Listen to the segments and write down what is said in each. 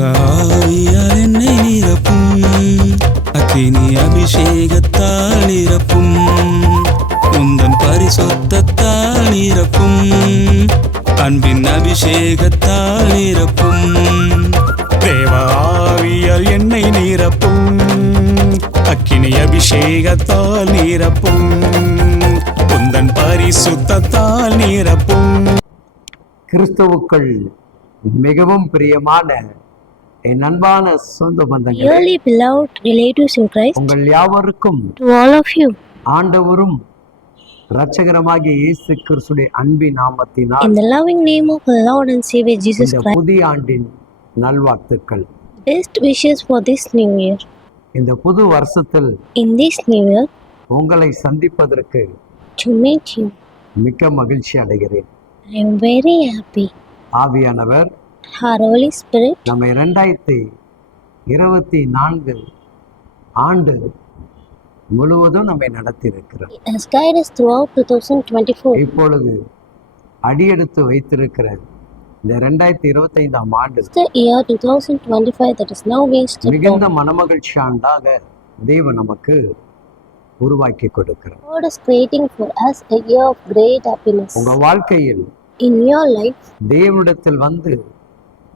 தேவாவியால் என்னை நிரப்பும், அக்கினி அபிஷேகத்தால் நிரப்பும், உந்தன் பரிசுத்தத்தால் நிரப்பும், அன்பின் அபிஷேகத்தால் நிரப்பும். தேவாவியால் என்னை நிரப்பும், அக்கினி அபிஷேகத்தால் நிரப்பும், உந்தன் பரிசுத்தத்தால் நிரப்பும். கிறிஸ்துவுக்குள் மிகவும் பிரியமான என் அன்பான சொந்த பந்தங்களே, Dearly beloved relatives in Christ, உங்கள் யாவருக்கும் to all of you, ஆண்டவரும் இரட்சகருமாகிய இயேசு கிறிஸ்துவின் அன்பின் நாமத்தினால் in the loving name of our Lord and Savior Jesus இந்த Christ, புதிய ஆண்டின் நல்வாழ்த்துக்கள். best wishes for this new year. இந்த புது வருஷத்தில் In this new year, உங்களை சந்திப்பதற்கு to meet you, மிக்க மகிழ்ச்சி அடைகிறேன். I am very happy. ஆவியானவர் Our Holy Spirit நம்ம 2024 ஆண்டு முழுவதும் நம்மை நடத்தியிருக்கிறார். has guided us throughout 2024. இப்பொழுது அடியெடுத்து வைத்திருக்கிற இந்த 2025 ஆண்டு It's the year 2025 that is now being stepped மிகுந்த on. மனமகிழ்ச்சி ஆண்டாக தேவன் நமக்கு உருவாக்கி கொடுக்கிறார். God is creating for us a year of great happiness. உங்க வாழ்க்கையில் In your life, தேவனிடத்தில் வந்து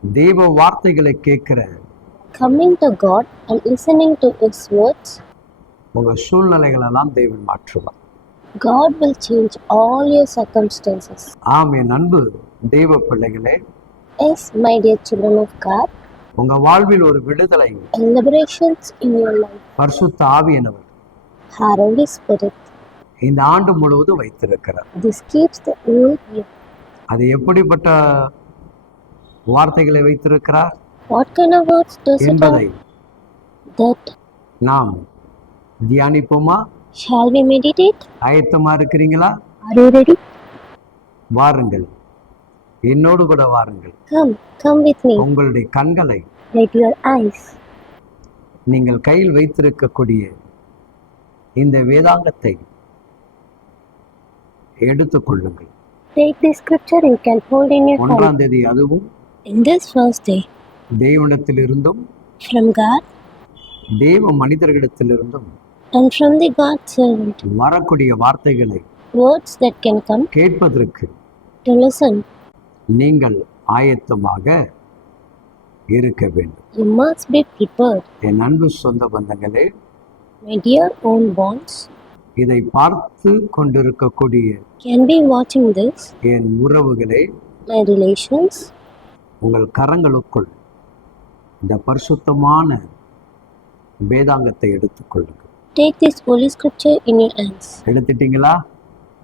தேவ வார்த்தைகளை கேட்கிற coming to God and listening to His words, உங்க சூழ்நிலைகளெல்லாம் தேவன் மாற்றுவார். God will change all your circumstances. ஆம் என் அன்பு தேவ பிள்ளைகளே, Yes, my dear children of God, உங்க வாழ்வில் ஒரு விடுதலை and liberations in your life, பரிசுத்த ஆவியானவர் our Holy Spirit, இந்த ஆண்டு முழுவதும் வைத்திருக்கிறார். this keeps the whole year. அது எப்படிப்பட்ட வார்த்தைகளை வைத்திருக்கிறார் What kind of words does it என்பதை have? That நாம் தியானிப்போமா? shall we meditate? ஆயத்தமா இருக்கிறீங்களா? Are you ready? வாருங்கள், என்னோடு கூட வாருங்கள். Come with me. உங்களுடைய கண்களை Let your eyes நீங்கள் கையில் வைத்திருக்கக்கூடிய இந்த வேதாங்கத்தை எடுத்துக்கொள்ளுங்கள். take this scripture you can hold in your hand. 1ஆம் தேதி அதுவும் In this first day, தேவனிடத்திலிருந்தும் from God தேவ மனிதர்களிடத்திலிருந்தும் and from the God servant, வரக்கூடிய வார்த்தைகளை words that can come கேட்பதற்கு to listen. நீங்கள் ஆயத்தமாக இருக்க வேண்டும். You must be prepared. என் அன்பு சொந்த பந்தங்களே, My dear own bonds, இதை பார்த்து கொண்டிருக்கக்கூடிய can be watching this, என் உறவுகளே, my relations, உங்கள் கரங்களுக்குள் இந்த பரிசுத்தமான வேதாங்கத்தை எடுத்துக்கொள்ளுங்கள். take this holy scripture in your hands. எடுத்துட்டீங்களா?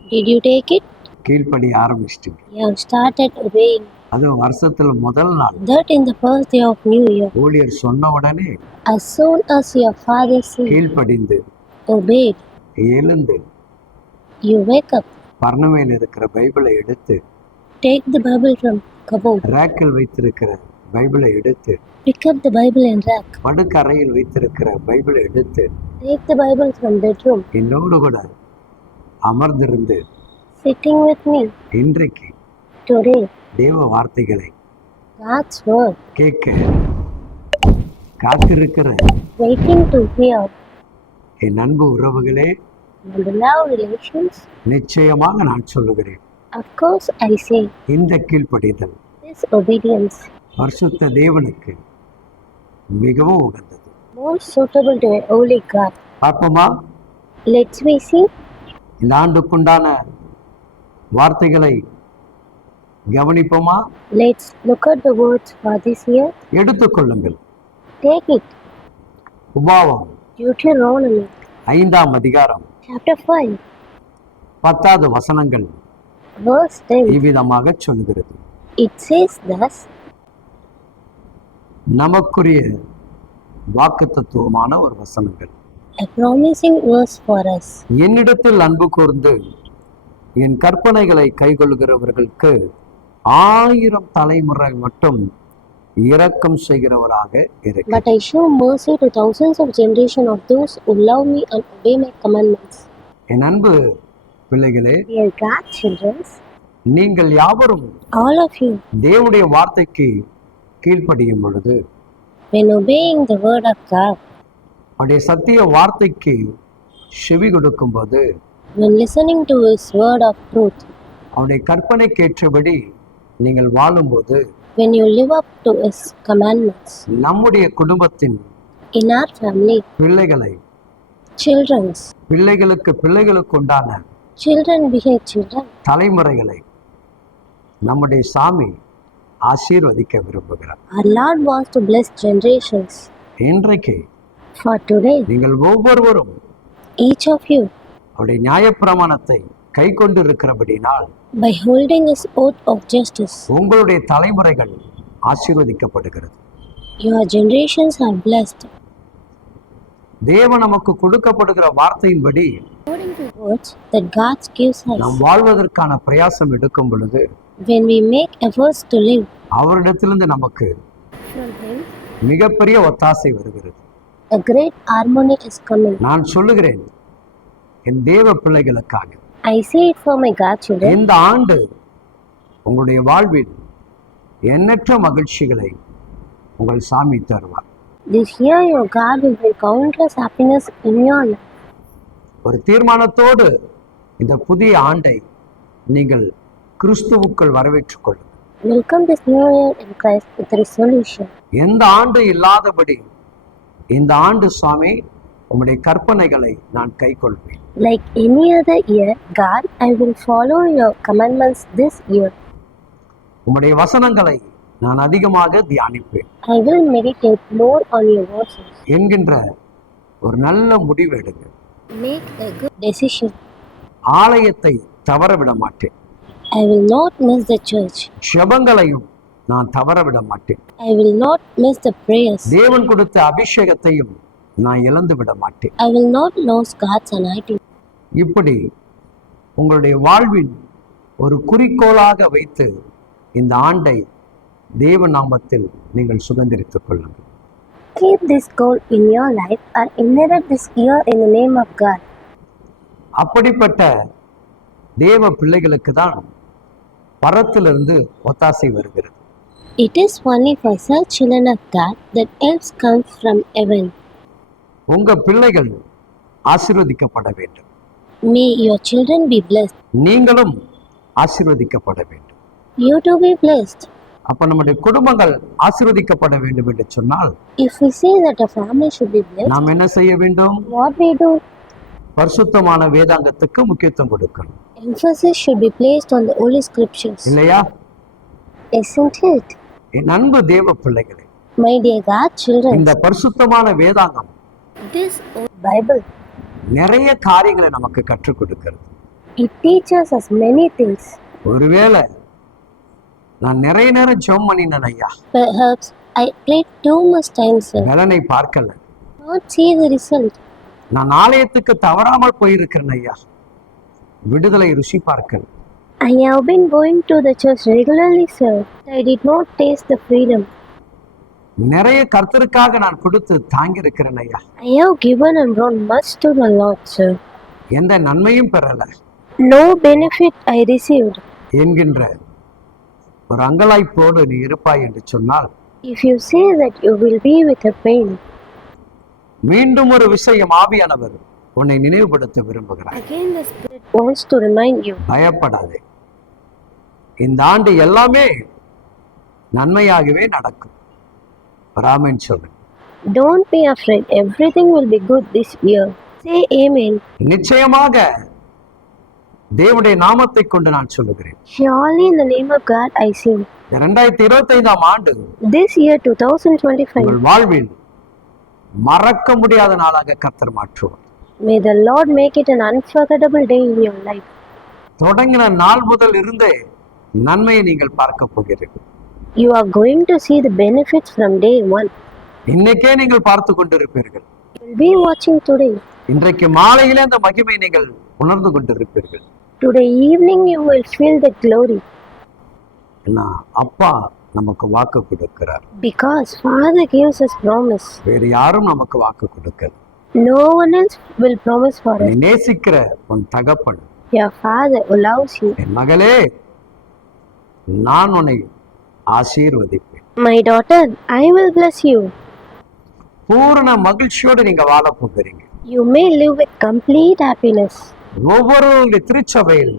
Did you take it? கீழ்ப்படி ஆரம்பிச்சிட்டீங்க. You have started obeying. அதுவும் வருஷத்துல முதல் நாள் That in the first day of New Year, ஊழியர் சொன்ன உடனே as soon as your father said, கீழ்ப்படிந்து obeyed, எழுந்து you wake up, பர்ணமையில் இருக்கிற பைபிளை எடுத்து take the Bible from cupboard, ரேக்கில் வைத்திருக்கிற பைபிளை எடுத்து pick up the Bible in rack, படுக்கறையில் வைத்திருக்கிற பைபிளை எடுத்து take the Bible from bedroom, என்னோடு கூட அமர்ந்திருந்து sitting with me இன்றைக்கு today, தேவ வார்த்தைகளை God's word, கேட்க காத்திருக்கிற waiting to hear. என் அன்பு உறவுகளே, My beloved relations, நிச்சயமாக நான் சொல்லுகிறேன், of course I say, இந்த கீழ்ப்படிதல் this obedience, பரிசுத்த தேவனுக்கு மிகவும் உகந்தது. most suitable to a holy God. பார்ப்போமா? Let's we see. இந்த ஆண்டுக்குண்டான வார்த்தைகளை கவனிப்போமா? Let's look at the words for this year. எடுத்துக்கொள்ளுங்கள். Take it. உபாவம் Deuteronomy 5ஆம் அதிகாரம் chapter 5, 10வது வசனங்கள் verse 10. இவ்விதமாக சொல்கிறது. It says thus, நமக்குரிய வாக்குத்தத்தமான ஒரு வசனங்கள். a promising verse for us. என்னிடத்தில் அன்பு கூர்ந்து என் கற்பனைகளை கைக்கொள்கிறவர்களுக்கு 1000 தலைமுறை மட்டும் இரக்கம் செய்கிறவராக இருக்கிறார். But I show mercy to thousands of generations of those who love me and obey my commandments. என் அன்பு பிள்ளைகளே, Dear God children, நீங்கள் யாவரும் all of you, தேவனுடைய வார்த்தைக்கு கீழ்ப்படியும் பொழுது when obeying the word of God, அவருடைய சத்திய வார்த்தைக்கு செவி கொடுக்கும்போது, when listening to His word of truth, அவருடைய கற்பனைக்கேற்றபடி நீங்கள் வாழும்போது, when you live up to His commandments, நம்முடைய குடும்பத்தின் in our family, பிள்ளைகளை, children's, பிள்ளைகளுக்கு உண்டான children behind children, தலைமுறைகளை நம்முடைய சாமி ஆசீர்வதிக்க விரும்புகிறார். our Lord wants to bless generations. இன்றைக்கு For today, நீங்கள் ஒவ்வொருவரும் each of you, அவருடைய நியாயப்பிரமாணத்தை கை கொண்டு இருக்கிறபடினால் by holding His oath of justice, உங்களுடைய தலைமுறைகள் ஆசீர்வதிக்கப்படுகிறது. your generations are blessed. தேவன் நமக்கு கொடுக்கப்படுகிற வார்த்தையின்படி According to words that God gives us, நாம் வாழ்வதற்கான பிரயாசம் எடுக்கும் பொழுது when we make efforts to live அவரிடத்திலிருந்து நமக்கு from Him, மிகப்பெரிய ஒத்தாசை வருகிறது. a great harmony is coming. நான் சொல்லுகிறேன், என் தேவ பிள்ளைகளுக்காக I say it for my godchildren. இந்த ஆண்டு உங்களுடைய வாழ்வில் எண்ணற்ற மகிழ்ச்சிகளை உங்கள் சாமி தருவார். This year your God will bring countless happiness in your life. ஒரு தீர்மானத்தோடு இந்த புதிய ஆண்டை நீங்கள் கிறிஸ்துவுக்குள் வரவேற்றுக் கொள்ளுங்கள். Welcome this new year in Christ with resolution. எந்த ஆண்டு இல்லாதபடி இந்த ஆண்டு சுவாமி உம்முடைய கற்பனைகளை நான் கைக்கொள்வேன். Like any other year, God, I will follow your commandments this year. உம்முடைய வசனங்களை நான் அதிகமாக தியானிப்பேன் I will meditate more on your verses. என்கின்ற ஒரு நல்ல முடிவு எடுங்க. Make a good decision. ஆலயத்தை தவற விட மாட்டேன். I will not miss the church. ஜெபங்களையும் நான் தவற விட மாட்டேன். I will not miss the prayers. தேவன் கொடுத்த அபிஷேகத்தையும் நான் இழந்து விட மாட்டேன். I will not lose God's anointing. இப்படி உங்களுடைய வாழ்வின் ஒரு குறிக்கோளாக வைத்து இந்த ஆண்டை தேவ நாமத்தில் நீங்கள் சுதந்திரித்துக் கொள்ளுங்கள். Keep this goal in your life and inherit this year in the name of God. அப்படிப்பட்ட தேவ பிள்ளைகளுக்கு தான் பரத்திலிருந்து ஒத்தாசை வருகிறது. It is only for such children of God that help comes from heaven. உங்க பிள்ளைகள் ஆசீர்வதிக்கப்பட வேண்டும். May your children be blessed. நீங்களும் ஆசீர்வதிக்கப்பட வேண்டும். You to be blessed. அப்ப நம்முடைய குடும்பங்கள் ஆசீர்வதிக்கப்பட வேண்டும் என்று சொன்னால் If we say that a family should be blessed, நாம் என்ன செய்ய வேண்டும்? what we do? பரிசுத்தமான வேதாங்கத்துக்கு முக்கியத்துவம் கொடுக்கணும், Emphasis should be placed on the Holy Scriptures. இல்லையா? Isn't it? என் அன்பு தேவ பிள்ளைகளே, My dear God children, இந்த பரிசுத்தமான வேதாங்கம் this Bible, நிறைய காரியங்களை நமக்கு கற்றுக் கொடுக்கிறது. it teaches us many things. ஒருவேளை நான் நிறைய நேரம் ஜெபம் பண்ணினேன் ஐயா, Perhaps I played too much time, sir. பலனை பார்க்கல. Not see the result. நான் ஆலயத்துக்கு தவறாமல் போயிருக்கிறேன் ஐயா, விடுதலை ருசி பார்க்கல. I have been going to the church regularly, sir. I did not taste the freedom. நிறைய கர்த்தருக்காக நான் கொடுத்து தாங்கி இருக்கிறேன் ஐயா, I have given and brought much to the Lord, sir. எந்த நன்மையும் பெறல No benefit I received. என்கின்ற ஒரு அங்கலாய்ப்போடு நீ இருப்பாய் என்று சொன்னால், If you say that you will be with a pain, மீண்டும் ஒரு விஷயம் ஆவியானவர் உன்னை நினைவுபடுத்த விரும்புகிறார். again the Spirit wants to remind you. பயப்படாதே, இந்த ஆண்டு எல்லாமே நன்மையாகவே நடக்கும். ராமன் சொல்லு. Don't be afraid. Everything will be good this year. Say amen. நிச்சயமாக தேவனுடைய நாமத்தை கொண்டு நான் சொல்லுகிறேன். Surely in the name of God I sing. 2025 ஆண்டு This year 2025, உங்கள் வாழ்வில் மறக்க முடியாத நாளாக கர்த்தர் மாற்றுவார். may the Lord make it an unforgettable day in your life. தொடங்கின நாள் முதல் இருந்தே நன்மையை நீங்கள் பார்க்க போகிறீர்கள். You are going to see the benefits from day one. இன்னைக்கே நீங்கள் பார்த்து கொண்டிருப்பீர்கள். You will be watching today. இன்றைக்கு மாலையிலே அந்த மகிமை நீங்கள் உணர்ந்து கொண்டிருப்பீர்கள். Today evening you will feel the glory. ஏன்னா அப்பா நமக்கு வாக்கு கொடுக்கிறார். Because Father gives us promise. வேறு யாரும் நமக்கு வாக்கு கொடுக்கல. No one else will promise for நீ us. நேசிக்கிற உன் தகப்பன், Your Father who loves you. என் மகளே, நான் உன்னை ஆசீர்வதிப்பேன். My daughter, I will bless you. பூரண மகிழ்ச்சியோடு நீங்க வாழ போகிறீங்க. You may live with complete happiness. ஒவ்வொருவருடைய திருச்சபையில்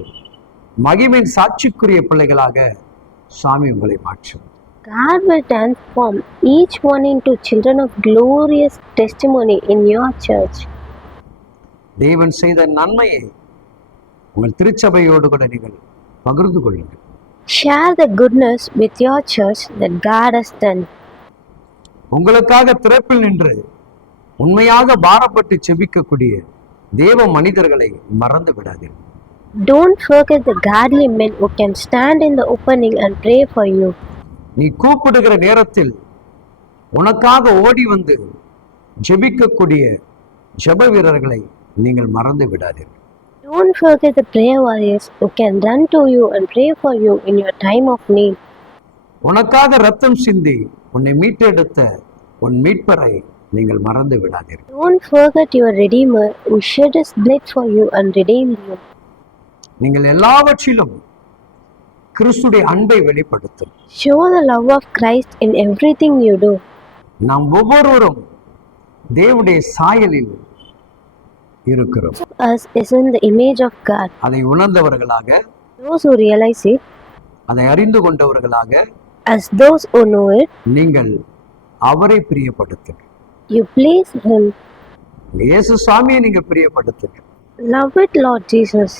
மகிமையின் சாட்சிக்குரிய பிள்ளைகளாக சாமி உங்களை மாற்றும். God will transform each one into children of glorious testimony in your church. தேவன் செய்த நன்மையை உங்கள் திருச்சபையோடு கூட நீங்கள் பகிர்ந்து கொள்ளுங்கள். Share the goodness with your church that God has done. உங்களுக்காக திறப்பில் நின்று உண்மையாக பாரப்பட்டு செபிக்கக்கூடிய தேவ மனிதர்களை மறந்து விடாதீர்கள். Don't forget the godly men who can stand in the opening and pray for you. நீ கூப்பிடுகிற நேரத்தில் உனக்காக ஓடி வந்து ஜெபிக்கக்கூடிய ஜெப வீரர்களை நீங்கள் மறந்து விடாதீர்கள். Don't forget the prayer warriors who can run to you and pray for you in your time of need. உனக்காக ரத்தம் சிந்தி உன்னை மீட்டெடுத்த உன் மீட்பரை நீங்கள் மறந்து விடாதீர்கள். Don't forget your Redeemer who shed his blood for you and redeemed you. நீங்கள் எல்லாவற்றிலும் கிறிஸ்துடைய அன்பை வெளிப்படுத்தும். Show the love of Christ in everything you do. நாம் ஒவ்வொருவரும் தேவனுடைய சாயலில் இருக்கிறோம். Us is in the image of God. அதை உணர்ந்தவர்களாக, Those who realize it, அதை அறிந்து கொண்டவர்களாக as those who know it, நீங்கள் அவரை பிரியப்படுத்துங்க. you please him. இயேசு சாமியை நீங்க பிரியப்படுத்துங்க. Love it, Lord Jesus.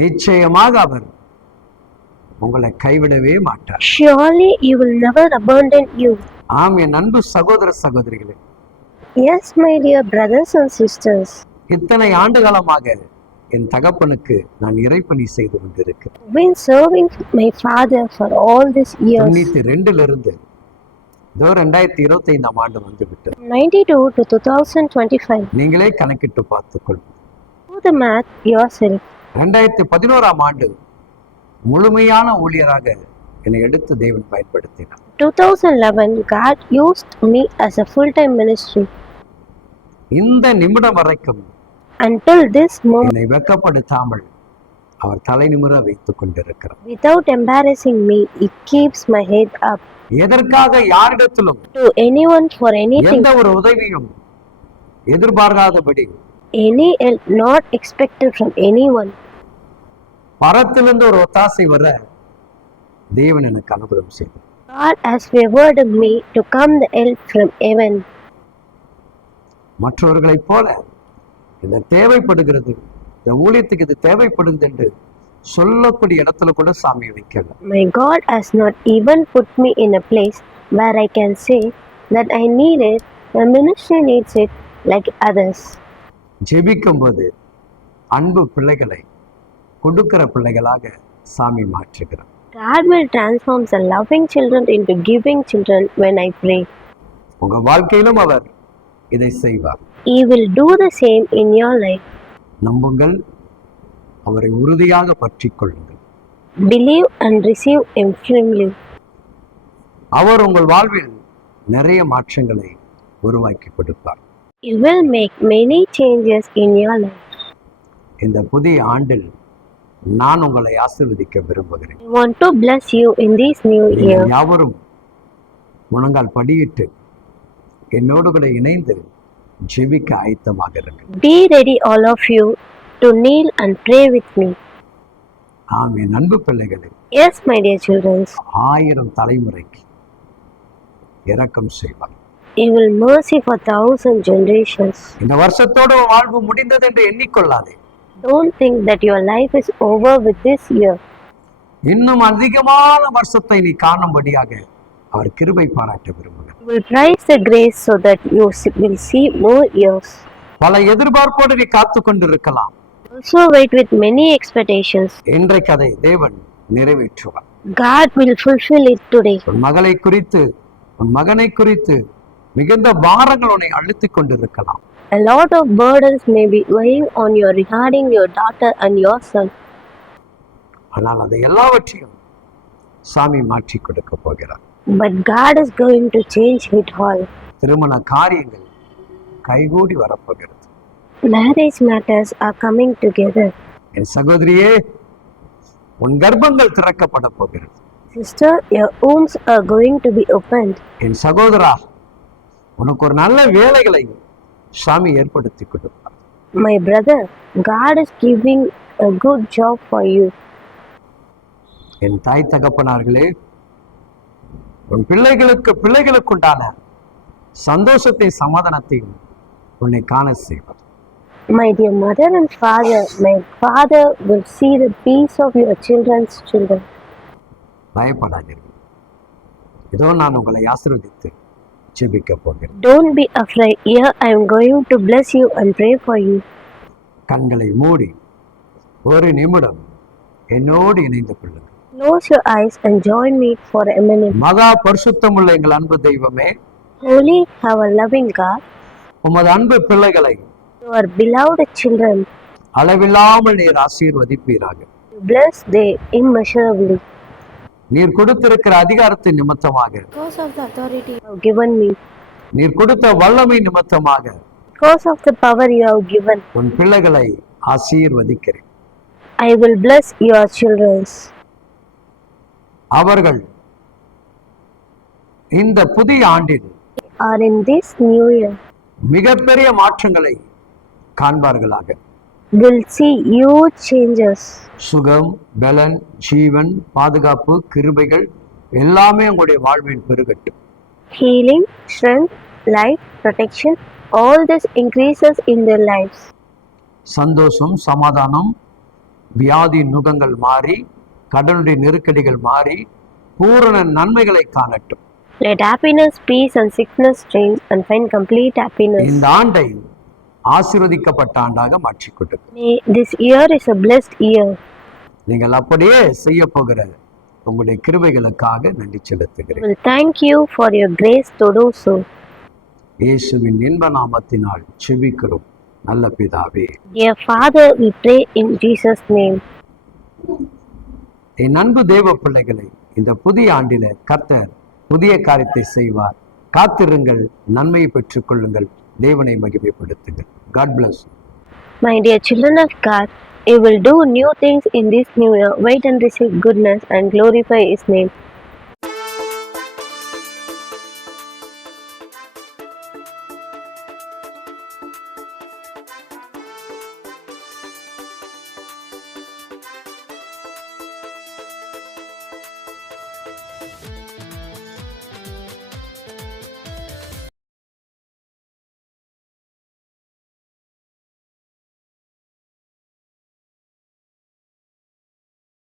நிச்சயமாக அவர் உங்களை கைவிடவே மாட்டார். Surely he will never abandon you. ஆம் என் அன்பு சகோதர சகோதரிகளே, Yes, my dear brothers and sisters. இத்தனை ஆண்டு காலமாக என் தகப்பனுக்கு நான் இறைப்பணி செய்து கொண்டிருக்கிறேன். I've been serving my father for all these years. 92 இதோ 2025 ஆண்டு வந்து விட்டது. 92 to 2025. நீங்களே கணக்கிட்டு பார்த்துக்கொள்ளுங்கள். Do the math yourself. 2011 ஆண்டு முழுமையான ஊழியராக என்னை எடுத்து தேவன் பயன்படுத்தினார். 2011, God used me as a full-time ministry. இந்த நிமிடம் வரைக்கும் Until this moment, என்னை வெட்கப்படுத்தாமல் அவர் தலை நிமிர வைத்துக் கொண்டிருக்கிறார். without embarrassing me, He keeps my head up. எதற்காக யாரிடத்திலும் To anyone for anything, எந்த ஒரு உதவியும் எதிர்பார்க்காதபடி any help not expected from anyone. பரத்திலிருந்து ஒரு ஒத்தாசை வர தேவன் எனக்கு அனுகிரகம் செய்தார். God has favored me to come the help from heaven. மற்றவர்களைப் போல இது தேவைப்படுகிறது, இந்த ஊழியத்துக்கு இது தேவைப்படுகிறது என்று சொல்லக்கூடிய இடத்துல கூட சாமி வைக்கல. My God has not even put me in a place where I can say that I need it, the ministry needs it like others. ஜெபிக்கும் போது அன்பு பிள்ளைகளை கொடுக்கிற பிள்ளைகளாக சாமி மாற்றுகிறார். God will transform the loving children into giving children when I pray. உங்க வாழ்க்கையிலும் அவர் இதை செய்வார். He will do the same in your life. நம்புங்கள், அவரை உறுதியாக பற்றிக் கொள்ளுங்கள். Believe and receive Him firmly. அவர் உங்கள் வாழ்வில் நிறைய மாற்றங்களை உருவாக்கி கொடுப்பார். He will make many changes in your life. இந்த புதிய ஆண்டில் நான் உங்களை ஆசீர்வதிக்க விரும்புகிறேன். I want to bless you in this new year. நீங்கள் யாவரும் முழங்கால் படியிட்டு என்னோடு கூட இணைந்து ஜெபிக்க ஆயத்தமாக இருங்கள். Be ready, all of you, to kneel and pray with me. ஆம் என் அன்பு பிள்ளைகளே, Yes, my dear children. 1000 தலைமுறைக்கு இரக்கம் செய்வார். He will mercy for 1,000 generations. இந்த வருஷத்தோடு உன் வாழ்வு முடிந்தது என்று எண்ணிக்கொள்ளாதே. Don't think that your life is over with this year. இன்னும் அதிகமான வருஷத்தை நீ காணும்படியாக அவர் கிருபை பாராட்ட விரும்புகிறார். You will prize the grace so that you will see more years. பல எதிர்பார்ப்போடு நீ காத்து கொண்டிருக்கலாம். Also wait with many expectations. இன்றைக்கு அதை தேவன் நிறைவேற்றுவார். God will fulfill it today. உன் மகளை குறித்து, உன் மகனை குறித்து மிகுந்த பாரங்கள் உன்னை அழுத்திக் கொண்டிருக்கலாம். A lot of burdens may be weighing on you regarding your daughter and your son. ஆனால் அதை எல்லாவற்றையும் சாமி மாற்றி கொடுக்க போகிறார். But God is going to change it all. திருமண காரியங்கள் கைகூடி வரப்போகிறது. Marriage matters are coming together. என் சகோதரியே, உன் கர்ப்பங்கள் திறக்கப்பட போகிறது. Sister, your wombs are going to be opened. என் சகோதரா, உனக்கு ஒரு நல்ல வேலைகளை சாமி ஏற்படுத்தி கொடுப்பார். My brother, God is giving a good job for you. என் தாய் தகப்பனார்களே, உன் பிள்ளைகளுக்குண்டான சந்தோஷத்தை சமாதானத்தையும் உன்னை காண செய்வார். My dear mother and father, my father will see the peace of your children's children. பயப்படாதீர்கள். இதோ நான் உங்களை ஆசீர்வதித்து ஜெபிக்க போகிறேன். Don't be afraid. Here I am going to bless you and pray for you. கண்களை மூடி ஒரு நிமிடம் என்னோடு இணைந்து கொள்ளுங்கள். Close your eyes and join me for a minute. மகா பரிசுத்தமுள்ள எங்கள் அன்பு தெய்வமே, Holy, our loving God, உமது அன்பு பிள்ளைகளை your beloved children, அளவில்லாமல் நீர் ஆசீர்வதிப்பீராக. you bless them immeasurably. நீர் கொடுத்திருக்கிற அதிகாரத்தின் நிமித்தமாக, Because of the authority you have given me, நீர் கொடுத்த வல்லமை நிமித்தமாக because of the power you have given, உன் பிள்ளைகளை ஆசீர்வதிக்கிறேன். I will bless your children. அவர்கள் இந்த புதிய ஆண்டில் Or in this new year, மிகப்பெரிய மாற்றங்களை காண்பார்களாக. will see huge changes. சுகம், பலன், ஜீவன், பாதுகாப்பு, கிருபைகள் எல்லாமே உங்களுடைய வாழ்வில் பெருகட்டும். Healing, strength, life, protection, all this increases in their lives. சந்தோஷம், சமாதானம், வியாதி நுகங்கள் மாறி, கடனுடைய நெருக்கடிகள் மாறி, பூரண நன்மைகளை காணட்டும். Let happiness, peace and sickness change and find complete happiness. இந்த ஆண்டை ஆசீர்வதிக்கப்பட்ட ஆண்டாக மாற்றிக்கொள்ளுங்கள். May this year is a blessed year. நீங்கள் அப்படியே செய்ய போகிற உங்களுடைய கிருபைகளுக்காக நன்றி செலுத்துகிறேன். Well, thank you for your grace to do so. இயேசுவின் இன்ப நாமத்தினால் செபிக்கிறோம் நல்ல பிதாவே. Dear Father, we pray in Jesus' name. என் அன்பு தேவ பிள்ளைகளை, இந்த புதிய ஆண்டில கர்த்தர் புதிய காரியத்தை செய்வார். காத்திருங்கள், நன்மையை பெற்றுக் கொள்ளுங்கள், தேவனை மகிமைப்படுத்துங்கள். God bless you. My dear children of God, He will do new things in this new year. Wait and receive goodness and glorify His name.